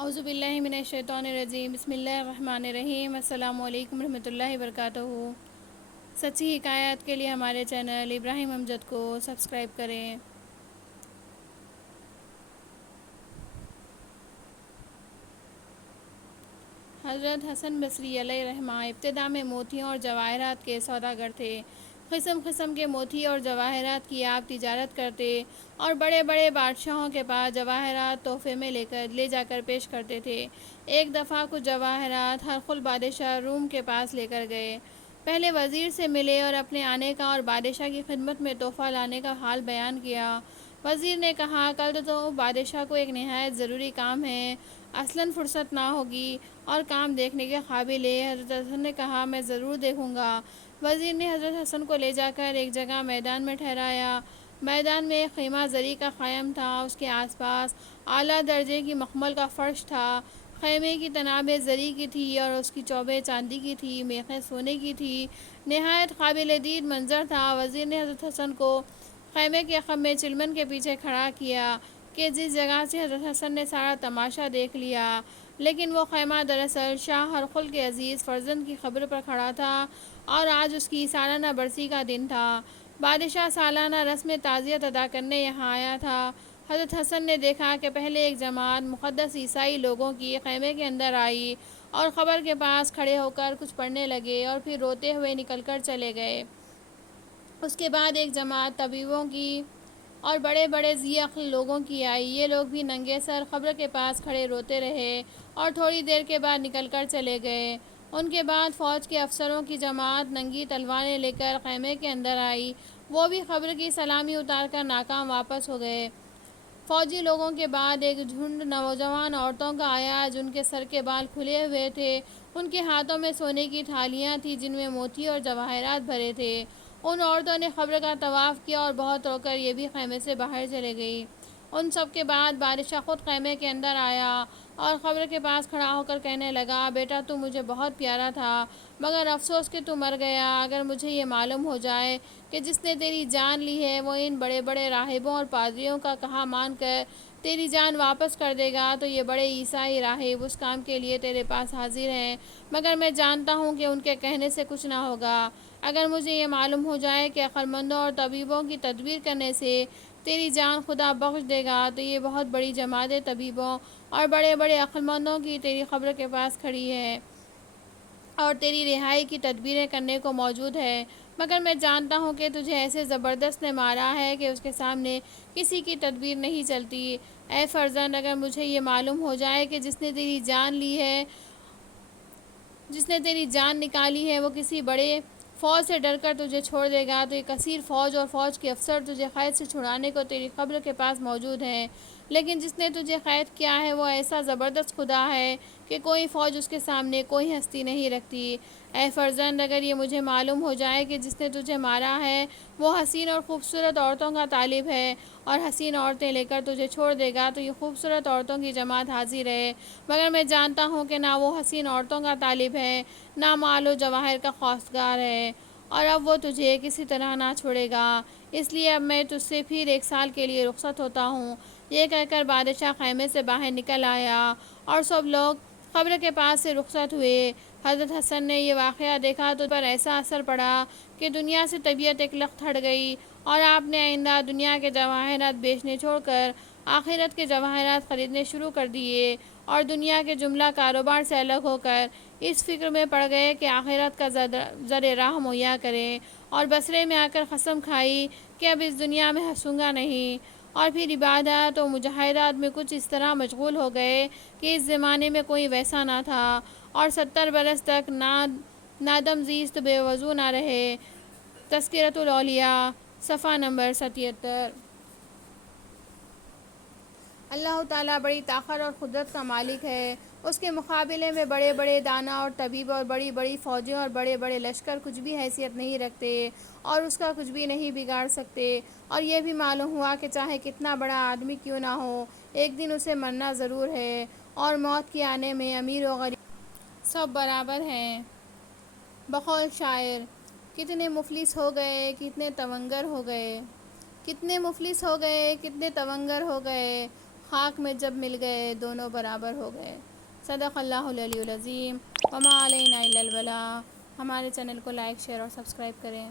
اعوذ باللہ من الشیطان الرجیم، بسم اللہ الرحمن الرحیم۔ السلام علیکم ورحمۃ اللہ وبرکاتہ۔ سچی حکایات کے لیے ہمارے چینل ابراہیم امجد کو سبسکرائب کریں۔ حضرت حسن بصری علیہ رحمہ ابتدا میں موتیوں اور جواہرات کے سوداگر تھے۔ قسم قسم کے موتی اور جواہرات کی آپ تجارت کرتے اور بڑے بڑے بادشاہوں کے پاس جواہرات تحفے میں لے جا کر پیش کرتے تھے۔ ایک دفعہ کچھ جواہرات ہرقل بادشاہ روم کے پاس لے کر گئے۔ پہلے وزیر سے ملے اور اپنے آنے کا اور بادشاہ کی خدمت میں تحفہ لانے کا حال بیان کیا۔ وزیر نے کہا، کل تو بادشاہ کو ایک نہایت ضروری کام ہے، اصلاً فرصت نہ ہوگی اور کام دیکھنے کے قابل ہے۔ حضرت حسن نے کہا، میں ضرور دیکھوں گا۔ وزیر نے حضرت حسن کو لے جا کر ایک جگہ میدان میں ٹھہرایا۔ میدان میں ایک خیمہ زری کا قائم تھا، اس کے آس پاس اعلیٰ درجے کی مخمل کا فرش تھا۔ خیمے کی تنابیں زری کی تھی اور اس کی چوبیں چاندی کی تھی، میخیں سونے کی تھی۔ نہایت قابل دید منظر تھا۔ وزیر نے حضرت حسن کو خیمے کے عقب میں چلمن کے پیچھے کھڑا کیا کہ جس جگہ سے حضرت حسن نے سارا تماشا دیکھ لیا، لیکن وہ خیمہ دراصل شاہ ہرقل کے عزیز فرزند کی قبر پر کھڑا تھا اور آج اس کی سالانہ برسی کا دن تھا۔ بادشاہ سالانہ رسم تعزیت ادا کرنے یہاں آیا تھا۔ حضرت حسن نے دیکھا کہ پہلے ایک جماعت مقدس عیسائی لوگوں کی خیمے کے اندر آئی اور قبر کے پاس کھڑے ہو کر کچھ پڑھنے لگے اور پھر روتے ہوئے نکل کر چلے گئے۔ اس کے بعد ایک جماعت طبیبوں کی اور بڑے بڑے ذی عقل لوگوں کی آئی۔ یہ لوگ بھی ننگے سر قبر کے پاس کھڑے روتے رہے اور تھوڑی دیر کے بعد نکل کر چلے گئے۔ ان کے بعد فوج کے افسروں کی جماعت ننگی تلواریں لے کر خیمے کے اندر آئی۔ وہ بھی قبر کی سلامی اتار کر ناکام واپس ہو گئے۔ فوجی لوگوں کے بعد ایک جھنڈ نوجوان عورتوں کا آیا جن کے سر کے بال کھلے ہوئے تھے۔ ان کے ہاتھوں میں سونے کی تھالیاں تھیں جن میں موتی اور جواہرات بھرے تھے۔ ان عورتوں نے قبر کا طواف کیا اور بہت رو کر یہ بھی خیمے سے باہر چلے گئی۔ ان سب کے بعد بادشاہ خود خیمے کے اندر آیا اور قبر کے پاس کھڑا ہو کر کہنے لگا، بیٹا تو مجھے بہت پیارا تھا، مگر افسوس کہ تو مر گیا۔ اگر مجھے یہ معلوم ہو جائے کہ جس نے تیری جان لی ہے وہ ان بڑے بڑے راہبوں اور پادریوں کا کہا مان کر تیری جان واپس کر دے گا تو یہ بڑے عیسائی راہب اس کام کے لیے تیرے پاس حاضر ہیں، مگر میں جانتا ہوں کہ ان کے کہنے سے کچھ نہ ہوگا۔ اگر مجھے یہ معلوم ہو جائے کہ عقلمندوں اور طبیبوں کی تدبیر کرنے سے تیری جان خدا بخش دے گا تو یہ بہت بڑی جماعت طبیبوں اور بڑے بڑے عقلمندوں کی تیری قبر کے پاس کھڑی ہے اور تیری رہائی کی تدبیریں کرنے کو موجود ہے، مگر میں جانتا ہوں کہ تجھے ایسے زبردست نے مارا ہے کہ اس کے سامنے کسی کی تدبیر نہیں چلتی۔ اے فرزند، اگر مجھے یہ معلوم ہو جائے کہ جس نے تیری جان لی ہے، جس نے تیری جان نکالی ہے وہ کسی بڑے فوج سے ڈر کر تجھے چھوڑ دے گا تو یہ کثیر فوج اور فوج کے افسر تجھے قید سے چھڑانے کو تیری قبر کے پاس موجود ہیں، لیکن جس نے تجھے قید کیا ہے وہ ایسا زبردست خدا ہے کہ کوئی فوج اس کے سامنے کوئی ہستی نہیں رکھتی۔ اے فرزند، اگر یہ مجھے معلوم ہو جائے کہ جس نے تجھے مارا ہے وہ حسین اور خوبصورت عورتوں کا طالب ہے اور حسین عورتیں لے کر تجھے چھوڑ دے گا تو یہ خوبصورت عورتوں کی جماعت حاضر ہے، مگر میں جانتا ہوں کہ نہ وہ حسین عورتوں کا طالب ہے، نہ مال و جواہر کا خواستگار ہے، اور اب وہ تجھے کسی طرح نہ چھوڑے گا، اس لیے اب میں تجھ سے پھر 1 سال کے لیے رخصت ہوتا ہوں۔ یہ کہہ کر بادشاہ خیمے سے باہر نکل آیا اور سب لوگ قبر کے پاس سے رخصت ہوئے۔ حضرت حسن نے یہ واقعہ دیکھا تو پر ایسا اثر پڑا کہ دنیا سے طبیعت ایک لخت ہٹ گئی اور آپ نے آئندہ دنیا کے جواہرات بیچنے چھوڑ کر آخرت کے جواہرات خریدنے شروع کر دیے اور دنیا کے جملہ کاروبار سے الگ ہو کر اس فکر میں پڑ گئے کہ آخرت کا زر راہ مہیا کریں، اور بصرے میں آ کر قسم کھائی کہ اب اس دنیا میں ہنسوں گا نہیں، اور پھر عبادات و مجاہدات میں کچھ اس طرح مشغول ہو گئے کہ اس زمانے میں کوئی ویسا نہ تھا، اور 70 برس تک نادم زیست بے وضو نہ رہے۔ تذکرۃ الاولیاء، صفحہ نمبر 77۔ اللہ تعالیٰ بڑی طاقت اور قدرت کا مالک ہے، اس کے مقابلے میں بڑے بڑے دانا اور طبیب اور بڑی بڑی فوجیں اور بڑے بڑے لشکر کچھ بھی حیثیت نہیں رکھتے اور اس کا کچھ بھی نہیں بگاڑ سکتے۔ اور یہ بھی معلوم ہوا کہ چاہے کتنا بڑا آدمی کیوں نہ ہو، ایک دن اسے مرنا ضرور ہے، اور موت کے آنے میں امیر و غریب سب برابر ہیں۔ بقول شاعر، کتنے مفلس ہو گئے کتنے تونگر ہو گئے، کتنے مفلس ہو گئے کتنے تونگر ہو گئے، خاک میں جب مل گئے دونوں برابر ہو گئے۔ صدق اللہ العلی العظیم۔ وما علینا الا البلاغ۔ ہمارے چینل کو لائک، شیئر اور سبسکرائب کریں۔